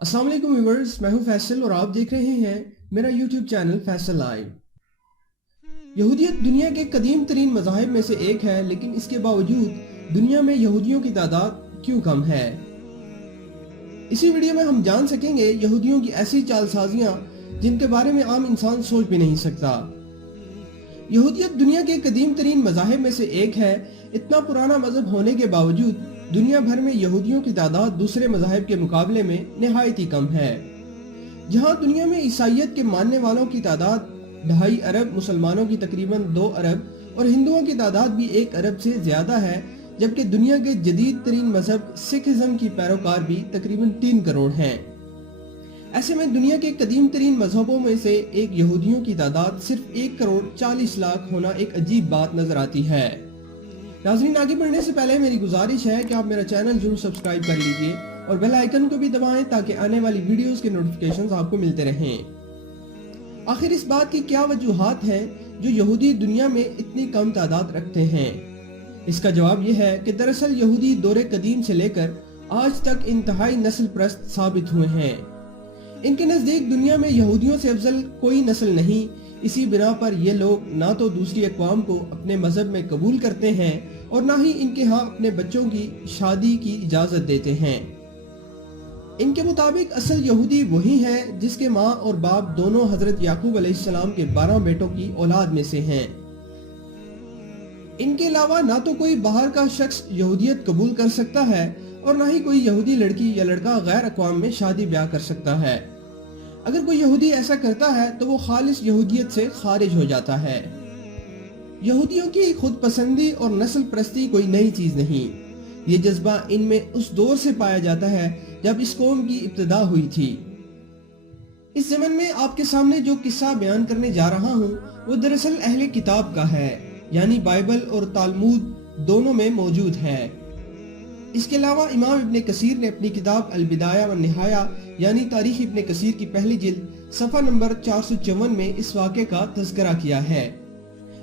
अस्सलाम वालेकुम व्यूअर्स, मैं हूं फैसल और आप देख रहे हैं मेरा यूट्यूब चैनल फैसल लाइव। यहूदियत दुनिया के कदीम तरीन मज़ाहिब में से एक है, लेकिन इसके बावजूद दुनिया में यहूदियों की तादाद क्यों कम है। इसी वीडियो में हम जान सकेंगे यहूदियों की ऐसी चालसाजियां जिनके बारे में आम इंसान सोच भी नहीं सकता। यहूदियत दुनिया के कदीम तरीन मज़ाहिब में से एक है। इतना पुराना मजहब होने के बावजूद दुनिया भर में यहूदियों की तादाद दूसरे मज़ाहिब के मुकाबले में निहायत ही कम है। जहां दुनिया में ईसाइयत के मानने वालों की तादाद 2.5 अरब, मुसलमानों की तकरीबन 2 अरब और हिंदुओं की तादाद भी 1 अरब से ज्यादा है, जबकि दुनिया के जदीद तरीन मजहब सिखिज्म की पैरोकार भी तकरीबन 3 करोड़ हैं। ऐसे में दुनिया के कदीम तरीन मजहबों में से एक यहूदियों की तादाद सिर्फ 1 करोड़ 40 लाख होना एक अजीब बात नजर आती है। नाज़रीन, आगे बढ़ने से पहले मेरी गुजारिश है कि आप मेरा चैनल जरूर सब्सक्राइब कर लीजिए और बेल आइकन को भी दबाएं ताकि आने वाली वीडियोस के नोटिफिकेशंस आपको मिलते रहें। आखिर इस बात की क्या वजूहात हैं जो यहूदी दुनिया में इतनी कम तादाद रखते हैं? इसका जवाब यह है कि दरअसल यहूदी दौरे कदीम से लेकर आज तक इंतहाई नस्ल परस्त साबित हुए हैं। इनके नजदीक दुनिया में यहूदियों से अफजल कोई नस्ल नहीं। इसी बिना पर ये लोग ना तो दूसरी अक़वाम को अपने मजहब में कबूल करते हैं और ना ही इनके यहाँ अपने बच्चों की शादी की इजाजत देते हैं। इनके मुताबिक असल यहूदी वही है जिसके माँ और बाप दोनों हजरत याकूब अलैहिस्सलाम के 12 बेटों की औलाद में से हैं। इनके अलावा ना तो कोई बाहर का शख्स यहूदियत कबूल कर सकता है और ना ही कोई यहूदी लड़की या लड़का गैर अक़वाम में शादी ब्याह कर सकता है। अगर कोई यहूदी ऐसा करता है तो वो खालिस यहूदियत से खारिज हो जाता है। यहूदियों की खुद पसंदी और नस्ल परस्ती कोई नई चीज नहीं। ये जज्बा इनमें उस दौर से पाया जाता है जब इस कौम की इब्तिदा हुई थी। इस ज़मन में आपके सामने जो किस्सा बयान करने जा रहा हूँ वो दरअसल अहले किताब का है, यानी बाइबल और तालमूद दोनों में मौजूद है। इसके अलावा इमाम इब्ने कसीर ने अपनी किताब अल बिदाया व निहाया यानी तारीख इब्ने कसीर की पहली जिल्द सफ़ा नंबर 454 में इस वाक़े का तज़किरा किया है।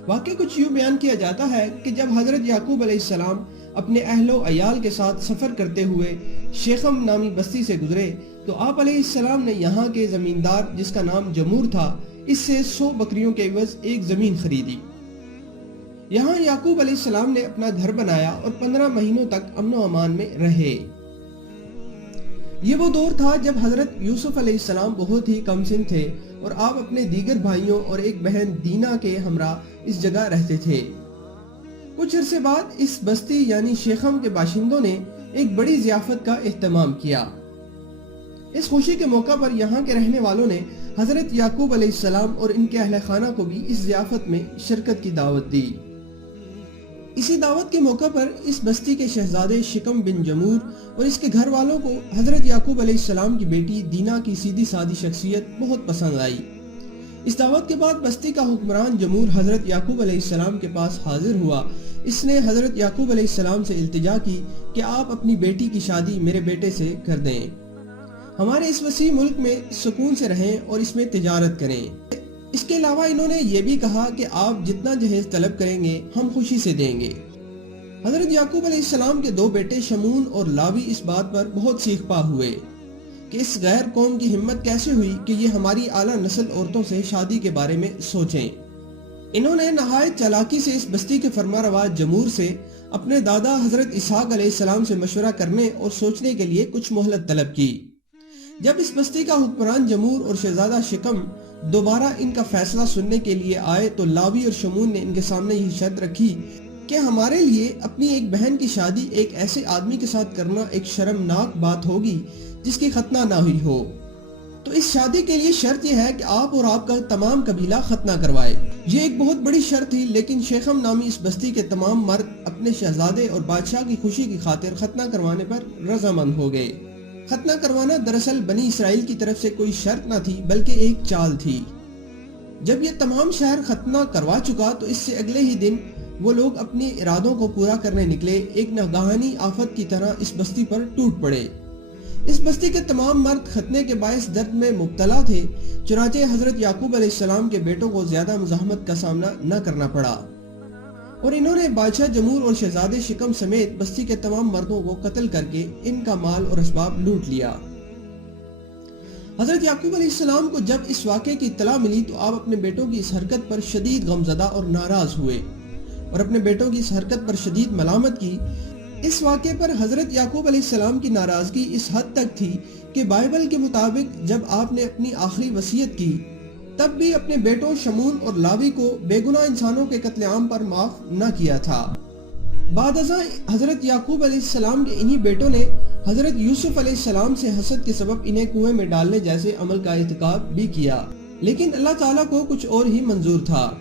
वाक़े कुछ यूँ बयान किया जाता है कि जब हजरत याकूब अलैहिस्सलाम अपने अहलो अयाल के साथ सफ़र करते हुए शेखम नामी बस्ती से गुजरे तो आप अलैहिस्सलाम ने यहाँ के जमींदार जिसका नाम जमूर था इससे 100 बकरियों के एवज एक ज़मीन खरीदी। यहाँ याकूब अलैहिस्सलाम ने अपना घर बनाया और 15 महीनों तक अमन व अमान में रहे। ये वो दौर था जब हजरत यूसुफ अलैहिस्सलाम बहुत ही कम सिन थे और आप अपने दीगर भाइयों और एक बहन दीना के हमरा इस जगह रहते थे। कुछ अरसे बाद इस बस्ती यानी शेखम के बाशिंदों ने एक बड़ी ज़ियाफत का एहतमाम किया। इस खुशी के मौका पर यहाँ के रहने वालों ने हजरत याकूब अलैहिस्सलाम और इनके अहले खाना को भी इस ज़ियाफत में शिरकत की दावत दी। इसी दावत के मौका पर इस बस्ती के शहजादे शिकम बिन जमूर और इसके घर वालों को हजरत याकूब अलैहिस्सलाम की बेटी दीना की सीधी सादी शख्सियत बहुत पसंद आई। इस दावत के बाद बस्ती का हुक्मरान जमूर हजरत याकूब अलैहिस्सलाम के पास हाजिर हुआ। इसने हजरत याकूब अलैहिस्सलाम से इल्तिजा की कि आप अपनी बेटी की शादी मेरे बेटे से कर दें। हमारे इस वसी मुल्क में सुकून से रहें और इसमें तिजारत करें। इसके अलावा इन्होंने ये भी कहा कि आप जितना जहेज तलब करेंगे हम खुशी से देंगे। हजरत याकूब अलैहिस्सलाम के 2 बेटे शमून और लावी इस बात पर बहुत सीख पा हुए कि इस गैर कौम की हिम्मत कैसे हुई कि ये हमारी आला नस्ल औरतों से शादी के बारे में सोचें। इन्होंने नहायत चालाकी से इस बस्ती के फरमारवा जमूर से अपने दादा हजरत इसहाक अलैहिस्सलाम से मशवरा करने और सोचने के लिए कुछ मोहलत तलब की। जब इस बस्ती का हुक्मरान जमूर और शहजादा शिकम दोबारा इनका फैसला सुनने के लिए आए तो लावी और शमून ने इनके सामने यही शर्त रखी कि हमारे लिए अपनी एक बहन की शादी एक ऐसे आदमी के साथ करना एक शर्मनाक बात होगी जिसकी खतना ना हुई हो। तो इस शादी के लिए शर्त यह है कि आप और आपका तमाम कबीला खतना करवाए। ये एक बहुत बड़ी शर्त थी, लेकिन शेखम नामी इस बस्ती के तमाम मर्द अपने शहजादे और बादशाह की खुशी की खातिर खतना करवाने पर रजामंद हो गए। खतना करवाना दरअसल बनी इसराइल की तरफ से कोई शर्त न थी बल्कि एक चाल थी। जब ये तमाम शहर खतना करवा चुका तो इससे अगले ही दिन वो लोग अपने इरादों को पूरा करने निकले। एक नागाहानी आफत की तरह इस बस्ती पर टूट पड़े। इस बस्ती के तमाम मर्द खतने के बायस दर्द में मुब्तला थे। चुनाचे हजरत याकूब अलैहिस्सलाम के बेटों को ज्यादा मुज़ाहमत का सामना न करना पड़ा और इन्होंने बादशाह जमूर और शहजादे शिकम समेत बस्ती के तमाम मर्दों को कत्ल करके इनका माल और असबाब लूट लिया। حضرت یعقوب علیہ السلام کو جب اس واقعے کی اطلاع ملی تو آپ اپنے بیٹوں کی اس حرکت پر شدید غمزدہ اور ناراض ہوئے اور اپنے بیٹوں کی اس حرکت پر شدید ملامت کی۔ اس واقعے پر حضرت یعقوب علیہ السلام کی ناراضگی اس حد تک تھی کہ بائبل کے مطابق جب آپ نے اپنی آخری وصیت کی تب بھی اپنے بیٹوں شمون اور لاوی کو بے گناہ انسانوں کے قتل عام پر معاف نہ کیا تھا۔ بعد ازاں حضرت یعقوب علیہ السلام کے انہی بیٹوں نے حضرت یوسف علیہ السلام سے حسد کے سبب انہیں کنویں میں ڈالنے جیسے عمل کا ارتکاب بھی کیا، لیکن اللہ تعالیٰ کو کچھ اور ہی منظور تھا۔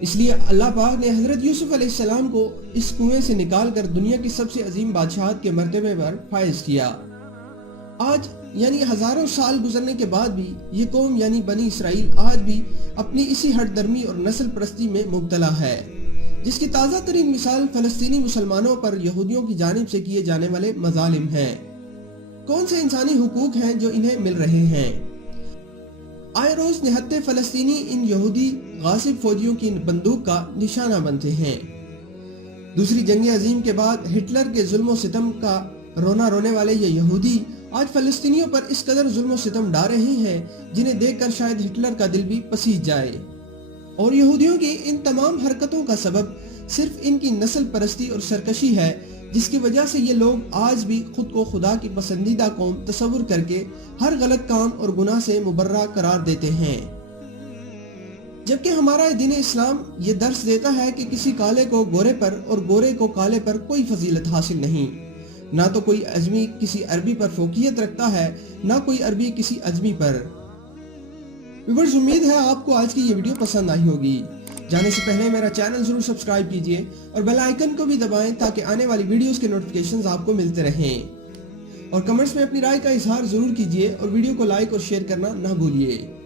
اس لیے اللہ پاک نے حضرت یوسف علیہ السلام کو اس کنویں سے نکال کر دنیا کی سب سے عظیم بادشاہت کے مرتبے پر فائز کیا۔ آج یعنی ہزاروں سال گزرنے کے بعد بھی یہ قوم یعنی بنی اسرائیل آج بھی اپنی اسی ہٹ درمی اور نسل پرستی میں مبتلا ہے، جس کی تازہ ترین مثال فلسطینی مسلمانوں پر یہودیوں کی جانب سے کیے جانے والے مظالم ہیں۔ کون سے انسانی حقوق ہیں جو انہیں مل رہے ہیں؟ آئے روز نہتے فلسطینی ان یہودی غاصب فوجیوں کی بندوق کا نشانہ بنتے ہیں۔ دوسری جنگ عظیم کے بعد ہٹلر کے ظلم و ستم کا رونا رونے والے یہ یہودی آج فلسطینیوں پر اس قدر ظلم و ستم ڈھا رہے ہیں جنہیں دیکھ کر شاید ہٹلر کا دل بھی پسیج جائے۔ اور یہودیوں کی ان تمام حرکتوں کا سبب صرف ان کی نسل پرستی اور سرکشی ہے، جس کی وجہ سے یہ لوگ آج بھی خود کو خدا کی پسندیدہ قوم تصور کر کے ہر غلط کام اور گناہ سے مبرہ قرار دیتے ہیں۔ جبکہ ہمارا دین اسلام یہ درس دیتا ہے کہ کسی کالے کو گورے پر اور گورے کو کالے پر کوئی فضیلت حاصل نہیں۔ نہ تو کوئی اجمی کسی عربی پر فوقیت رکھتا ہے، نہ کوئی عربی کسی اجمی پر۔ ویورز، امید ہے آپ کو آج کی یہ ویڈیو پسند آئی ہوگی۔ جانے سے پہلے میرا چینل ضرور سبسکرائب کیجئے اور بیل آئیکن کو بھی دبائیں تاکہ آنے والی ویڈیوز کے نوٹیفیکیشنز آپ کو ملتے رہیں۔ اور کمنٹس میں اپنی رائے کا اظہار ضرور کیجئے اور ویڈیو کو لائک اور شیئر کرنا نہ بھولیے۔